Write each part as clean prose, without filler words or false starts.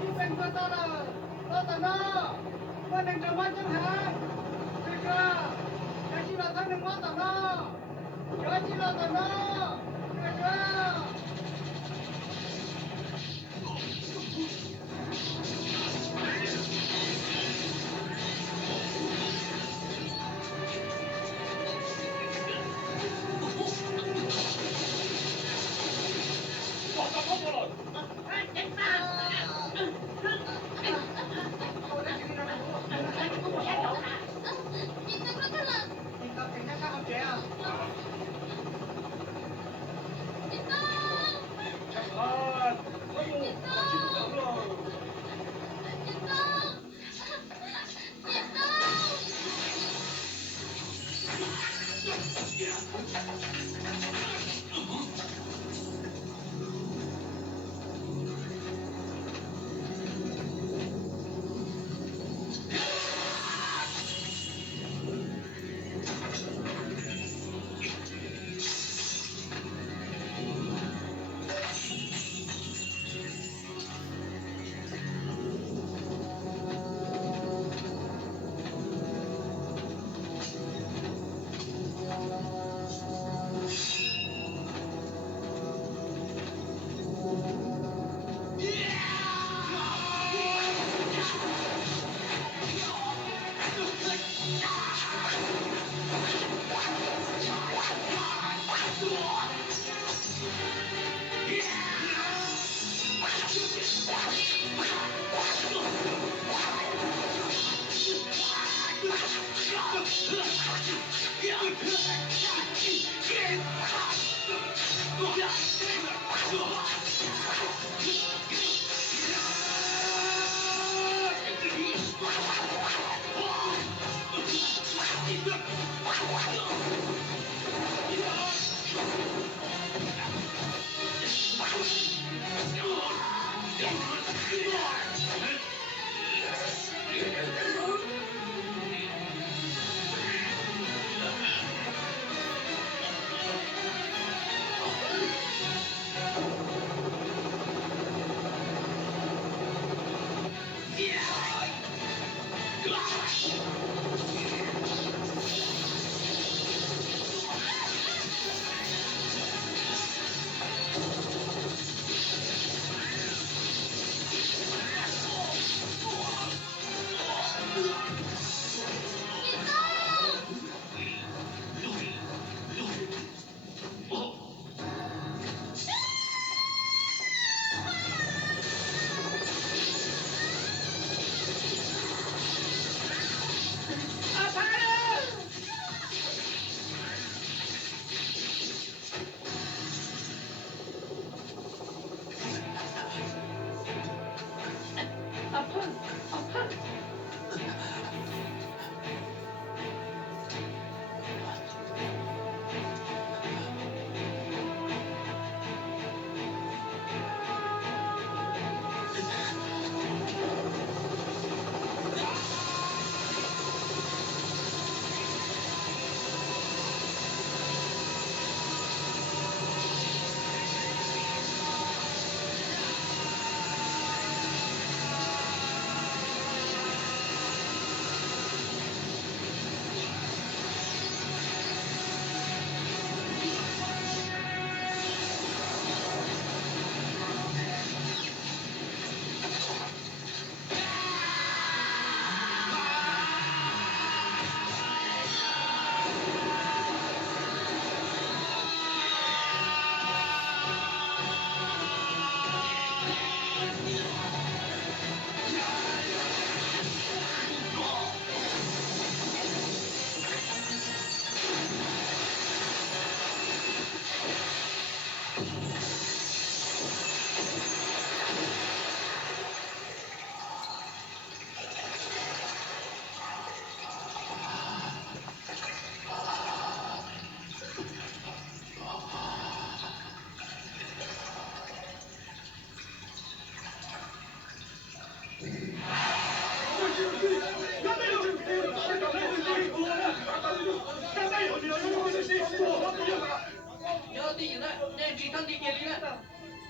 ที่เป็นตัวตลอดตัวตลอดวันหนึ่งจะวันจะหาจะกล้าจะชีเราทั้งหนึ่งวันตลอดจะชีเราตลอดจะกล้า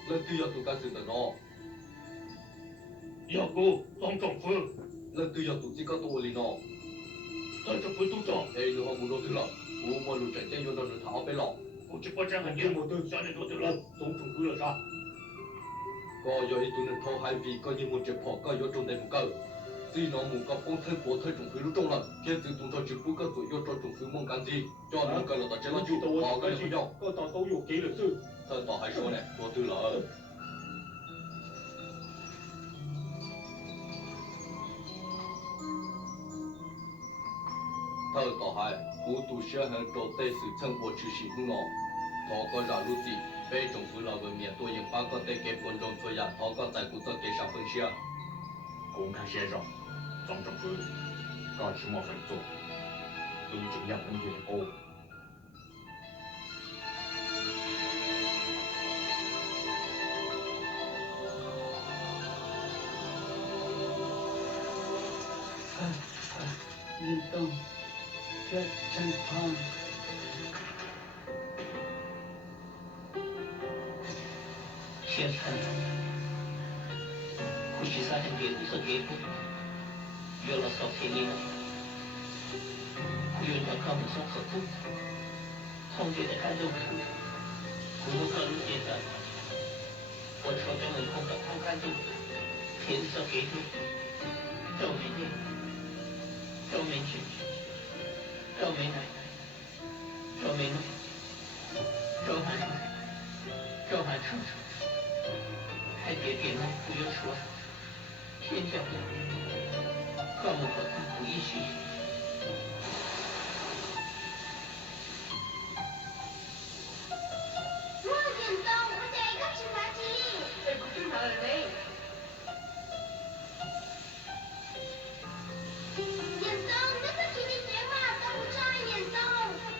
那就要做干脆的喏。要不当政府，lần từ giờ tụi chỉ có tụi liền nó 当政府督长， đây nữa không muốn đâu thứ là u mà lụt chạy vô đâu được tháo bé lọ 我这波这很严，家里都得了，总统府了啥？ có giờ đi tụi nó thâu hai vị có như một chiếc phỏ có vô trong đây một câu tuy nó muốn có phong thân bố thân trong thứ lúc trong lần hiện từ tụi nó chỉ phụ các tụi vô trong trong thứ mong cái gì cho nó cái là tao chơi nó chịu họ cái này với nhau 个党都有给了是， thợ tao hay说này tôi từ là thợ tao hay u tụ sẽ hay trộn tê sự chân bộ chữ sĩ hung nọ thọ có ra lúc gì bé trong thứ là người miền tôi những ba có tê kẹp quân trong thôi ya thọ có tại cụ tao kẹp sạp phân xia 公开先生，当政府干什么很做，对这样很严格。 运动，这真胖。 先生，估计啥人给不是给不，约了少便宜了，约了看不上合同，同学的看都看，我看路见的，我朝着门口的看都，偏少给都，赵美丽，赵美去，赵美奶，赵美奶，赵汉奶，赵汉叔叔。 还别别呢，不要说，天叫的，看我和他不一起。我见到我在一个警察局，这个警察来。严总，那个体力电话打不上，严总。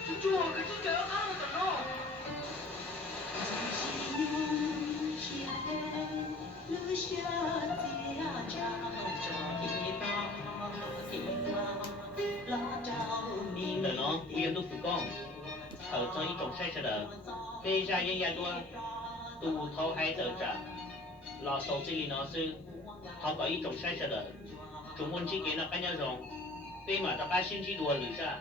这做个警察要看了怎么？ 等侬无言都不讲，头做一种晒着的，非常人也多，都头还得着，老手这里呢是，头搞一种晒着的，中文只给那半家种，被马到8星期多留下。